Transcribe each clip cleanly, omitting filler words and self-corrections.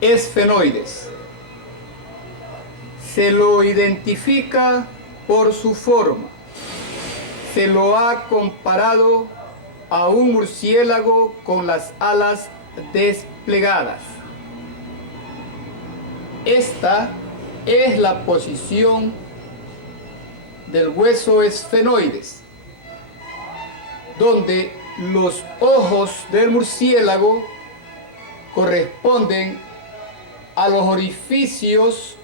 esfenoides. Se lo identifica por su forma. Se lo ha comparado a un murciélago con las alas desplegadas. Esta es la posición del hueso esfenoides, donde los ojos del murciélago corresponden a los orificios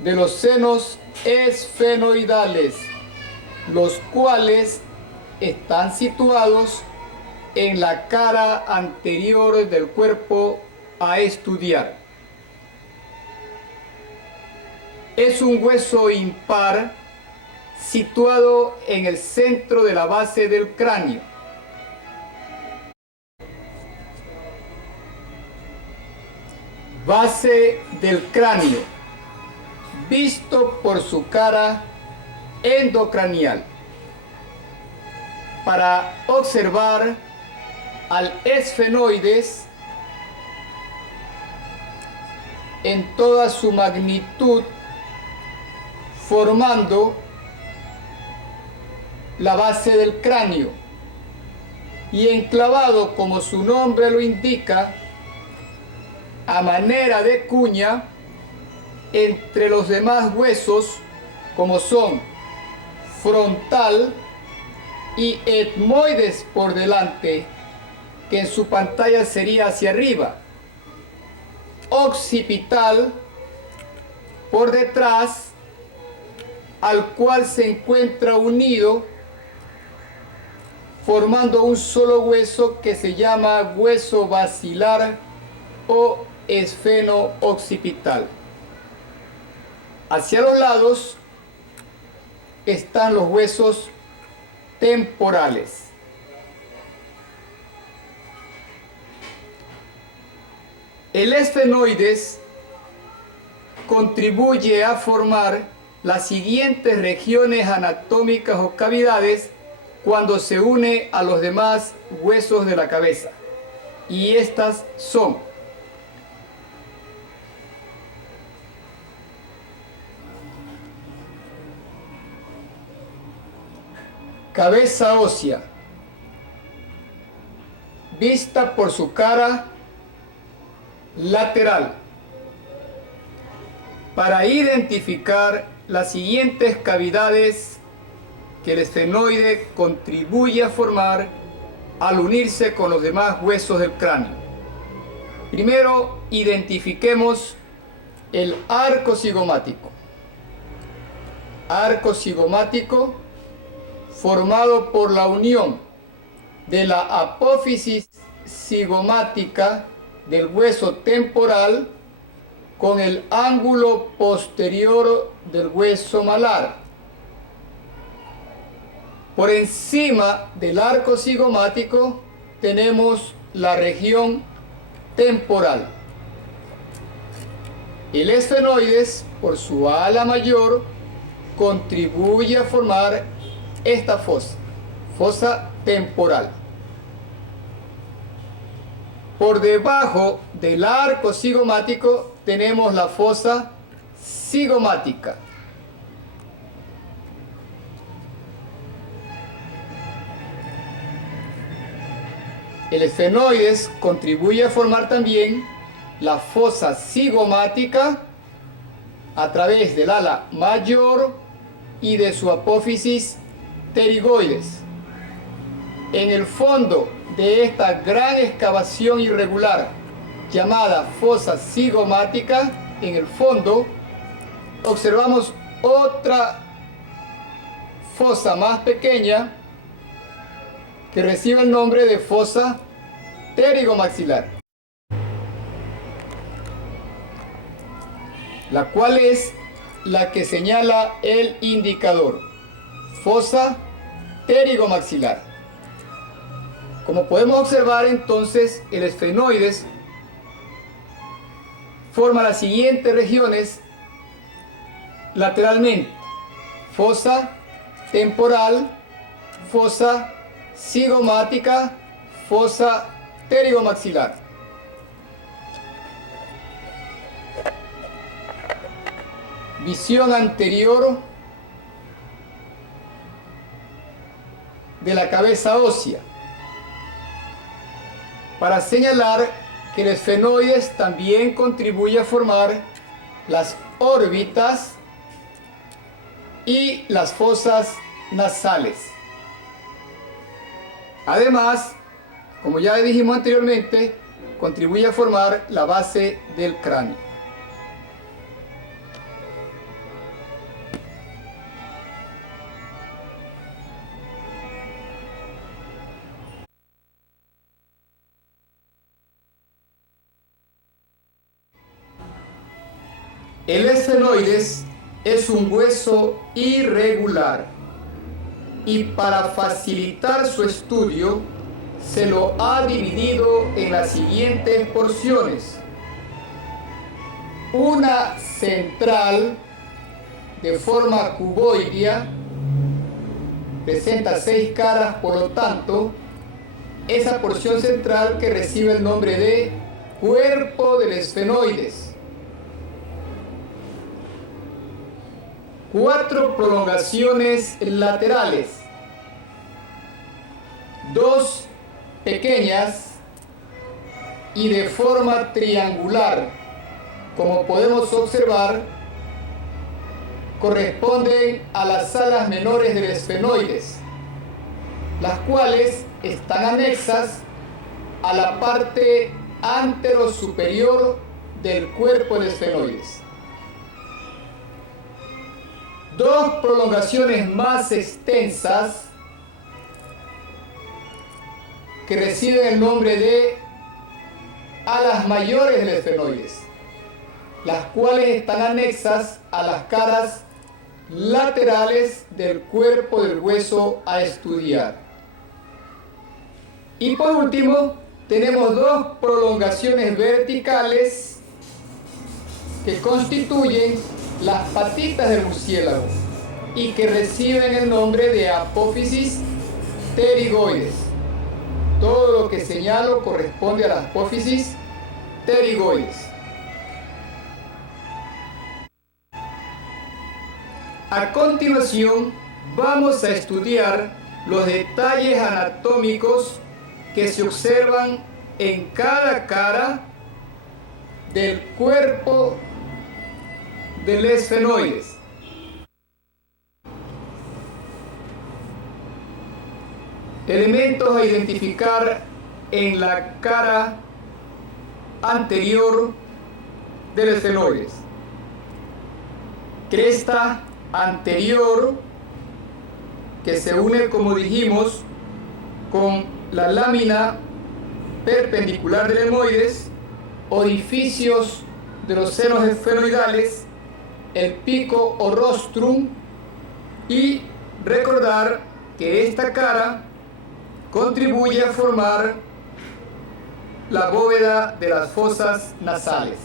de los senos esfenoidales, los cuales están situados en la cara anterior del cuerpo a estudiar. Es un hueso impar situado en el centro de la base del cráneo. Base del cráneo, visto por su cara endocranial. Para observar al esfenoides en toda su magnitud, formando la base del cráneo y enclavado, como su nombre lo indica, a manera de cuña entre los demás huesos, como son frontal y etmoides por delante, que en su pantalla sería hacia arriba, occipital por detrás, al cual se encuentra unido formando un solo hueso que se llama hueso basilar o esfeno occipital. Hacia los lados están los huesos temporales. El esfenoides contribuye a formar las siguientes regiones anatómicas o cavidades cuando se une a los demás huesos de la cabeza. Y estas son: cabeza ósea, vista por su cara lateral, para identificar las siguientes cavidades que el esfenoide contribuye a formar al unirse con los demás huesos del cráneo. Primero, identifiquemos el arco cigomático. Arco cigomático formado por la unión de la apófisis cigomática del hueso temporal con el ángulo posterior del hueso malar. Por encima del arco cigomático tenemos la región temporal. El esfenoides, por su ala mayor, contribuye a formar esta fosa temporal. Por debajo del arco cigomático tenemos la fosa cigomática. El esfenoides contribuye a formar también la fosa cigomática a través del ala mayor y de su apófisis pterigoides. En el fondo de esta gran excavación irregular llamada fosa cigomática, en el fondo observamos otra fosa más pequeña que recibe el nombre de fosa pterigomaxilar, la cual es la que señala el indicador, fosa pterigomaxilar. Como podemos observar, entonces, el esfenoides forma las siguientes regiones lateralmente: fosa temporal, fosa cigomática, fosa pterigomaxilar. visión anterior de la cabeza ósea, para señalar que el esfenoides también contribuye a formar las órbitas y las fosas nasales. Además, como ya dijimos anteriormente, contribuye a formar la base del cráneo. El esfenoides es un hueso irregular y para facilitar su estudio se lo ha dividido en las siguientes porciones. Una central de forma cuboidea, presenta 6 caras, por lo tanto, esa porción central que recibe el nombre de cuerpo del esfenoides. 4 prolongaciones laterales, 2 pequeñas y de forma triangular, como podemos observar, corresponden a las alas menores del esfenoides, las cuales están anexas a la parte anterosuperior del cuerpo del esfenoides. 2 prolongaciones más extensas que reciben el nombre de alas mayores del esfenoides, las cuales están anexas a las caras laterales del cuerpo del hueso a estudiar. Y por último, tenemos 2 prolongaciones verticales que constituyen las patitas del murciélago y que reciben el nombre de apófisis pterigoides. Todo lo que señalo corresponde a las apófisis pterigoides. A continuación, vamos a estudiar los detalles anatómicos que se observan en cada cara del cuerpo del esfenoides. Elementos a identificar en la cara anterior del esfenoides. Cresta anterior que se une, como dijimos, con la lámina perpendicular del etmoides, orificios de los senos esfenoidales, el pico o rostrum, y recordar que esta cara contribuye a formar la bóveda de las fosas nasales.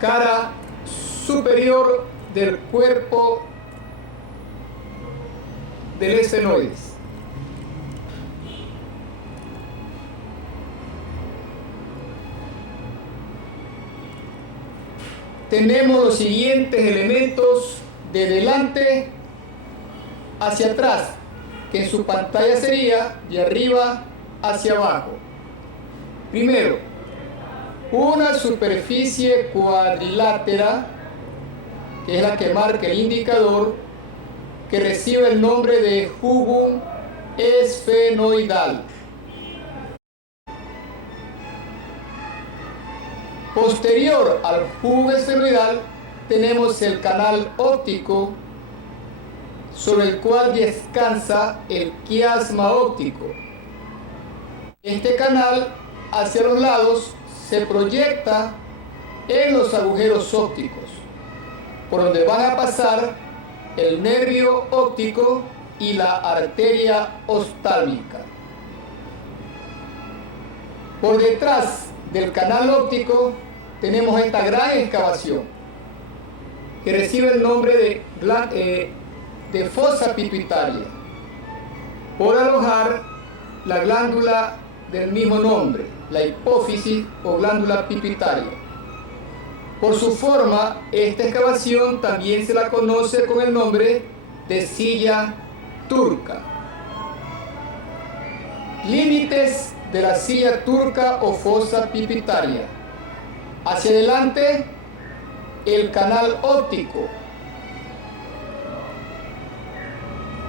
Cara superior del cuerpo del esfenoides. Tenemos los siguientes elementos de delante hacia atrás, que en su pantalla sería de arriba hacia abajo. Primero, una superficie cuadrilátera, que es la que marca el indicador, que recibe el nombre de jugum esfenoidal. Posterior al jugum esfenoidal tenemos el canal óptico, sobre el cual descansa el quiasma óptico. Este canal hacia los lados se proyecta en los agujeros ópticos, por donde van a pasar el nervio óptico y la arteria oftálmica. Por detrás del canal óptico tenemos esta gran excavación que recibe el nombre de fosa pituitaria, por alojar la glándula del mismo nombre, la hipófisis o glándula pituitaria. Por su forma, esta excavación también se la conoce con el nombre de silla turca. Límites de la silla turca o fosa pipitaria. Hacia adelante, el canal óptico.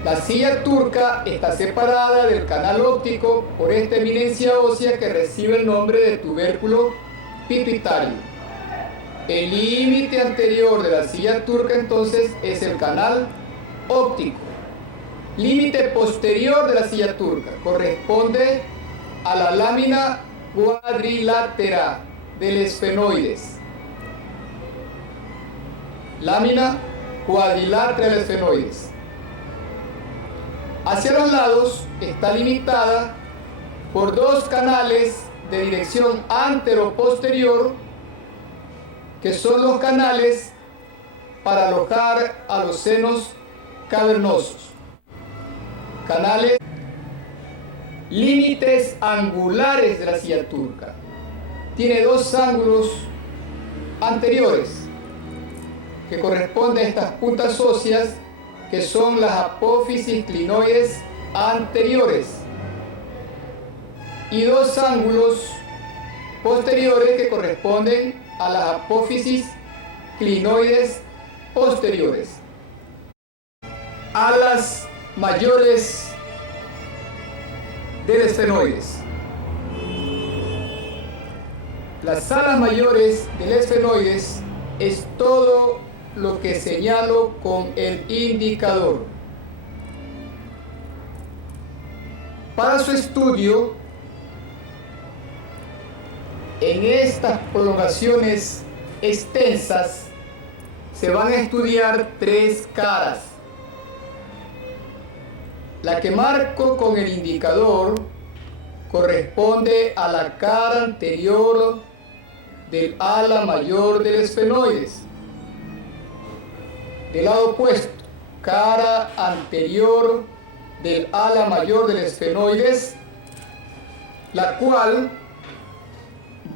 La silla turca está separada del canal óptico por esta eminencia ósea que recibe el nombre de tubérculo pituitario. El límite anterior de la silla turca entonces es el canal óptico. Límite posterior de la silla turca corresponde a la lámina cuadrilátera del esfenoides. Lámina cuadrilátera del esfenoides. Hacia los lados está limitada por dos canales de dirección antero-posterior, que son los canales para alojar a los senos cavernosos. Canales, límites angulares de la silla turca. Tiene dos ángulos anteriores que corresponden a estas puntas óseas, que son las apófisis clinoides anteriores, y dos ángulos posteriores que corresponden a las apófisis clinoides posteriores. Alas mayores del esfenoides. Las alas mayores del esfenoides es todo lo que señalo con el indicador. Para su estudio, en estas prolongaciones extensas se van a estudiar tres caras. La que marco con el indicador corresponde a la cara anterior del ala mayor del esfenoides. Del lado opuesto, cara anterior del ala mayor del esfenoides, la cual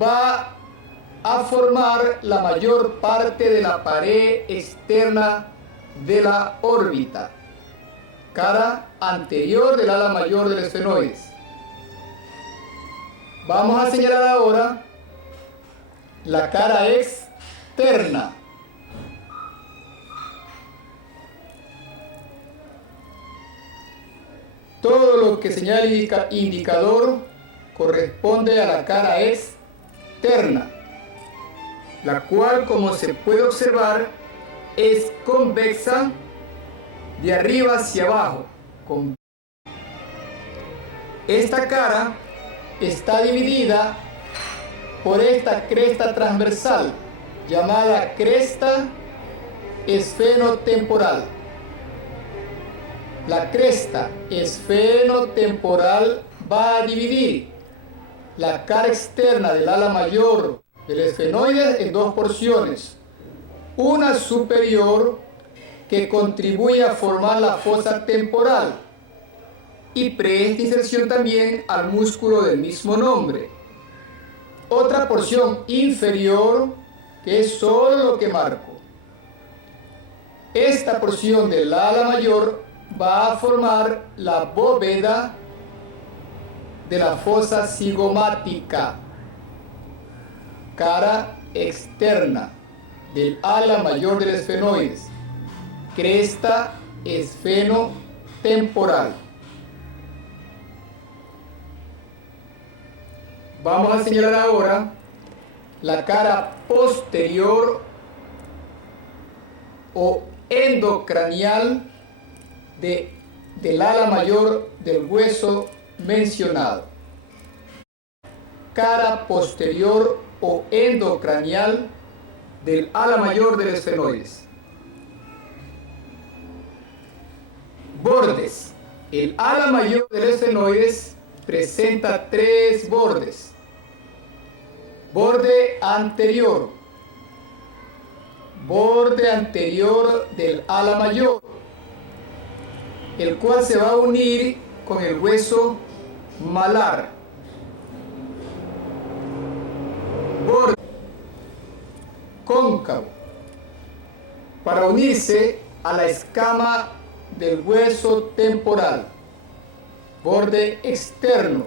va a formar la mayor parte de la pared externa de la órbita. Cara anterior del ala mayor del esfenoides. Vamos a señalar ahora la cara externa. Todo lo que señala el indicador corresponde a la cara externa, la cual, como se puede observar, es convexa de arriba hacia abajo. Esta cara está dividida por esta cresta transversal llamada cresta esfenotemporal. La cresta esfenotemporal va a dividir la cara externa del ala mayor del esfenoide en dos porciones. Una superior, que contribuye a formar la fosa temporal y presta inserción también al músculo del mismo nombre. Otra porción inferior, que es solo lo que marco. Esta porción del ala mayor va a formar la bóveda de la fosa cigomática, cara externa del ala mayor del esfenoides, cresta esfenotemporal. Vamos a señalar ahora la cara posterior o endocranial del ala mayor del hueso mencionado. Cara posterior o endocranial del ala mayor del esfenoides. Bordes. El ala mayor del esfenoides presenta tres bordes. Borde anterior del ala mayor, el cual se va a unir con el hueso malar. cóncavo para unirse a la escama del hueso temporal. Borde externo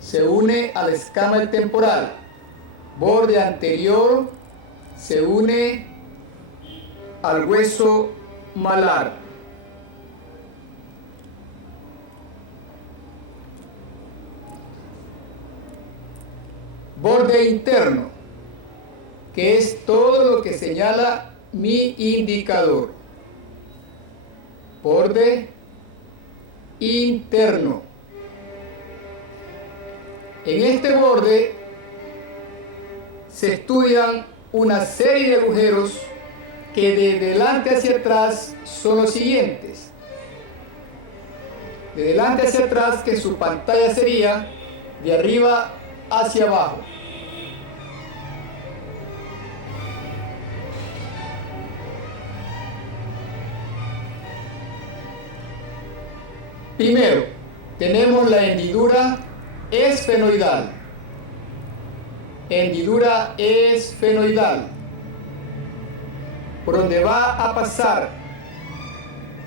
se une a la escama del temporal. Borde anterior se une al hueso malar. Borde interno, que es todo lo que señala mi indicador. Borde interno. En este borde se estudian una serie de agujeros que de delante hacia atrás son los siguientes. De delante hacia atrás, que su pantalla sería de arriba hacia abajo. Primero, tenemos la hendidura esfenoidal. Hendidura esfenoidal, por donde va a pasar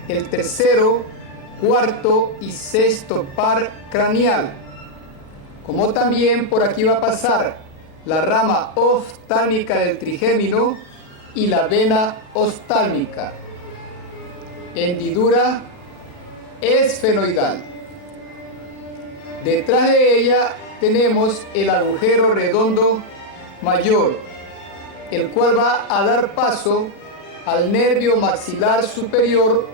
el tercero, cuarto y sexto par craneal, como también por aquí va a pasar la rama oftálmica del trigémino y la vena oftálmica. Hendidura esfenoidal. Detrás de ella tenemos el agujero redondo mayor, el cual va a dar paso al nervio maxilar superior,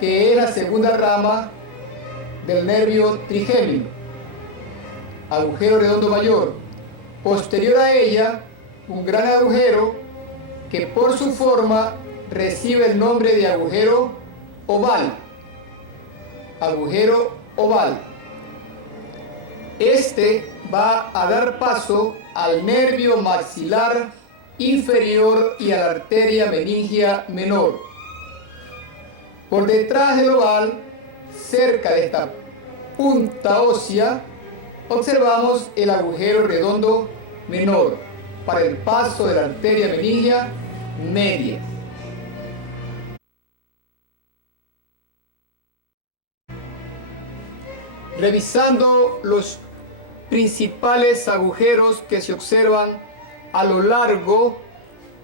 que es la segunda rama del nervio trigémino. Agujero redondo mayor. Posterior a ella, un gran agujero que por su forma recibe el nombre de agujero oval. Agujero oval. Este va a dar paso al nervio maxilar inferior y a la arteria meningia menor. Por detrás del oval, cerca de esta punta ósea, observamos el agujero redondo menor para el paso de la arteria meningia media. Revisando los principales agujeros que se observan a lo largo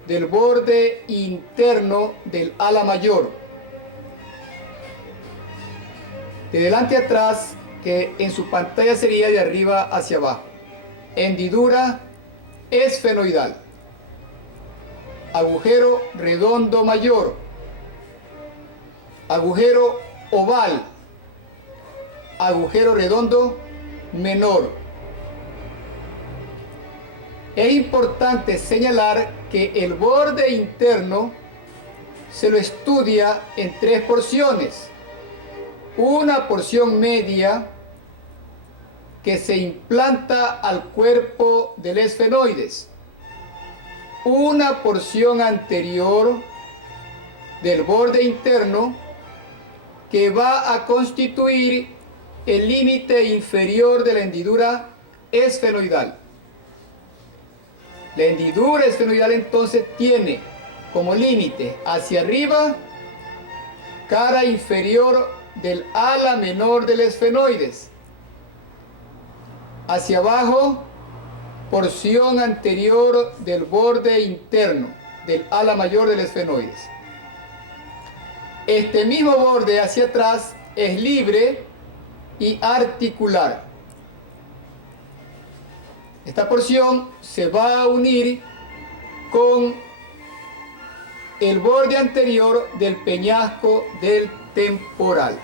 del borde interno del ala mayor. De delante a atrás, que en su pantalla sería de arriba hacia abajo. Hendidura esfenoidal. Agujero redondo mayor. Agujero oval. Agujero redondo menor. Es importante señalar que el borde interno se lo estudia en tres porciones. Una porción media que se implanta al cuerpo del esfenoides. Una porción anterior del borde interno que va a constituir el límite inferior de la hendidura esfenoidal. La hendidura esfenoidal entonces tiene como límite hacia arriba cara inferior del ala menor del esfenoides, hacia abajo porción anterior del borde interno del ala mayor del esfenoides. Este mismo borde hacia atrás es libre y articular. Esta porción se va a unir con el borde anterior del peñasco del temporal.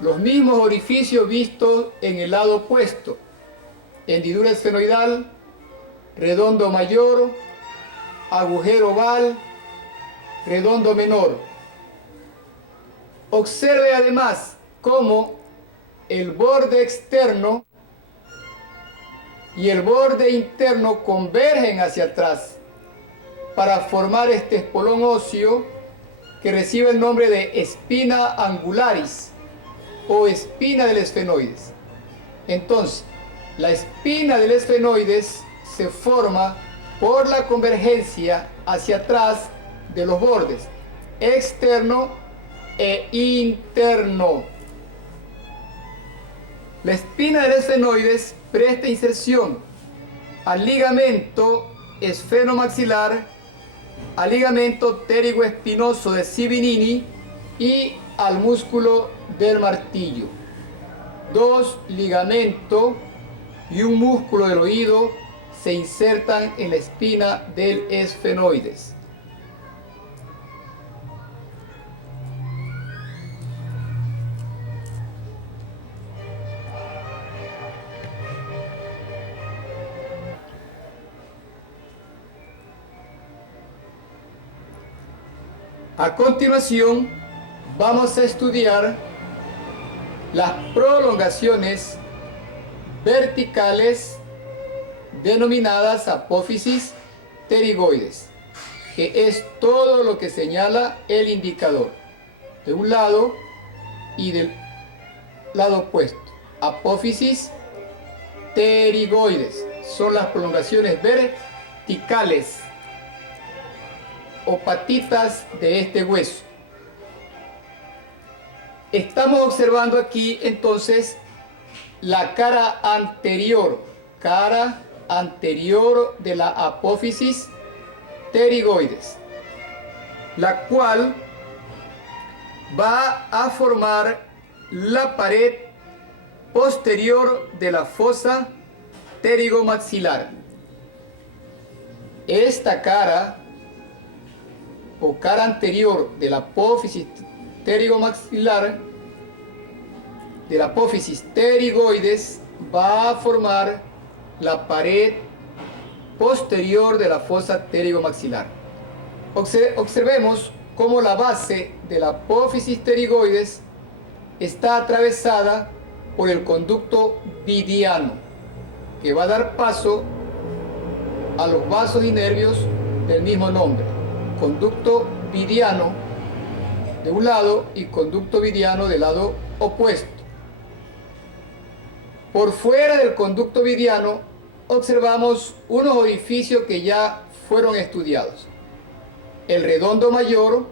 Los mismos orificios vistos en el lado opuesto. Hendidura esfenoidal, redondo mayor, agujero oval, redondo menor. Observe además cómo el borde externo y el borde interno convergen hacia atrás para formar este espolón óseo que recibe el nombre de espina angularis o espina del esfenoides. Entonces, la espina del esfenoides se forma por la convergencia hacia atrás de los bordes externo e interno. La espina del esfenoides presta inserción al ligamento esfenomaxilar, al ligamento pterigoespinoso de Sibinini y al músculo del martillo. Dos ligamentos y un músculo del oído se insertan en la espina del esfenoides. A continuación, vamos a estudiar las prolongaciones verticales denominadas apófisis pterigoides, que es todo lo que señala el indicador, de un lado y del lado opuesto. Apófisis pterigoides son las prolongaciones verticales o patitas de este hueso. Estamos observando aquí entonces la cara anterior de la apófisis pterigoides, la cual va a formar la pared posterior de la fosa pterigomaxilar. Esta cara o cara anterior de la apófisis pterigomaxilar, de la apófisis pterigoides, va a formar la pared posterior de la fosa pterigomaxilar. Observemos cómo la base de la apófisis pterigoides está atravesada por el conducto vidiano, que va a dar paso a los vasos y nervios del mismo nombre. Conducto vidiano de un lado y conducto vidiano del lado opuesto. Por fuera del conducto vidiano observamos unos orificios que ya fueron estudiados: el redondo mayor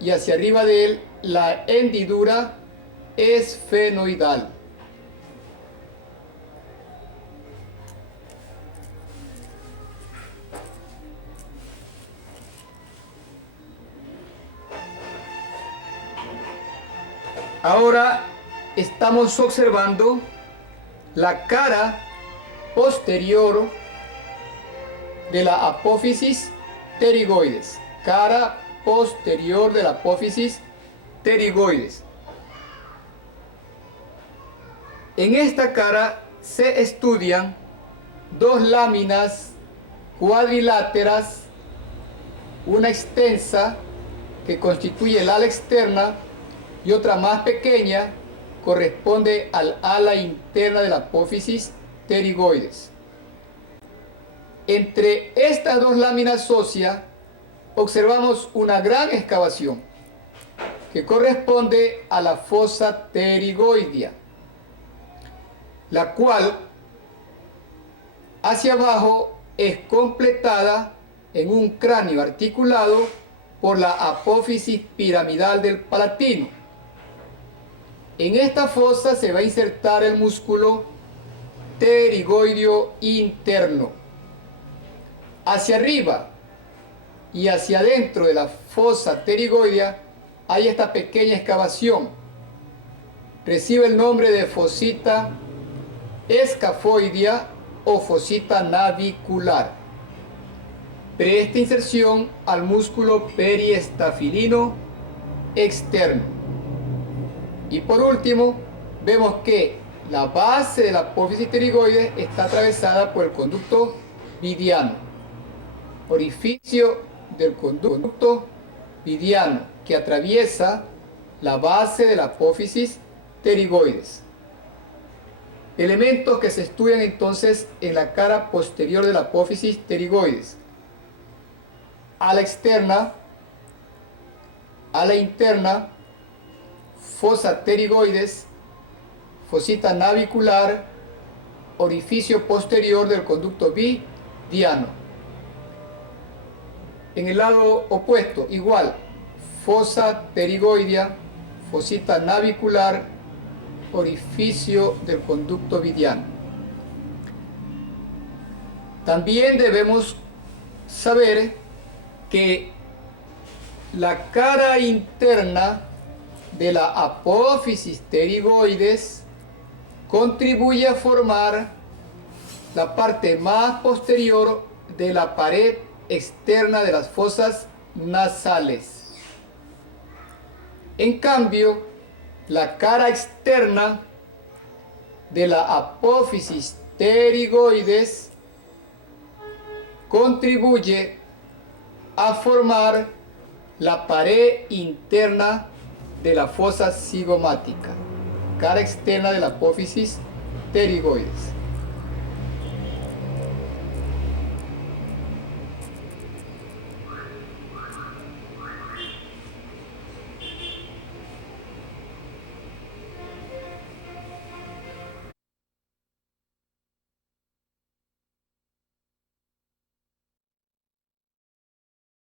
y hacia arriba de él la hendidura esfenoidal. Ahora estamos observando la cara posterior de la apófisis pterigoides. Cara posterior de la apófisis pterigoides. En esta cara se estudian dos láminas cuadriláteras, una extensa que constituye el ala externa y otra más pequeña corresponde al ala interna de la apófisis pterigoides. Entre estas dos láminas óseas observamos una gran excavación que corresponde a la fosa pterigoidea, la cual hacia abajo es completada en un cráneo articulado por la apófisis piramidal del palatino. En esta fosa se va a insertar el músculo pterigoideo interno. Hacia arriba y hacia adentro de la fosa pterigoidea hay esta pequeña excavación. Recibe el nombre de fosita escafoidea o fosita navicular. Presta inserción al músculo periestafilino externo. Y por último, vemos que la base de la apófisis pterigoides está atravesada por el conducto vidiano, orificio del conducto vidiano que atraviesa la base de la apófisis pterigoides. Elementos que se estudian entonces en la cara posterior de la apófisis pterigoides: ala externa, ala interna, fosa pterigoides, fosita navicular, orificio posterior del conducto diano. En el lado opuesto, igual, fosa pterigoidea, fosita navicular, orificio del conducto vidiano. También debemos saber que la cara interna de la apófisis pterigoides contribuye a formar la parte más posterior de la pared externa de las fosas nasales. En cambio, la cara externa de la apófisis pterigoides contribuye a formar la pared interna de la fosa cigomática, cara externa de la apófisis pterigoides.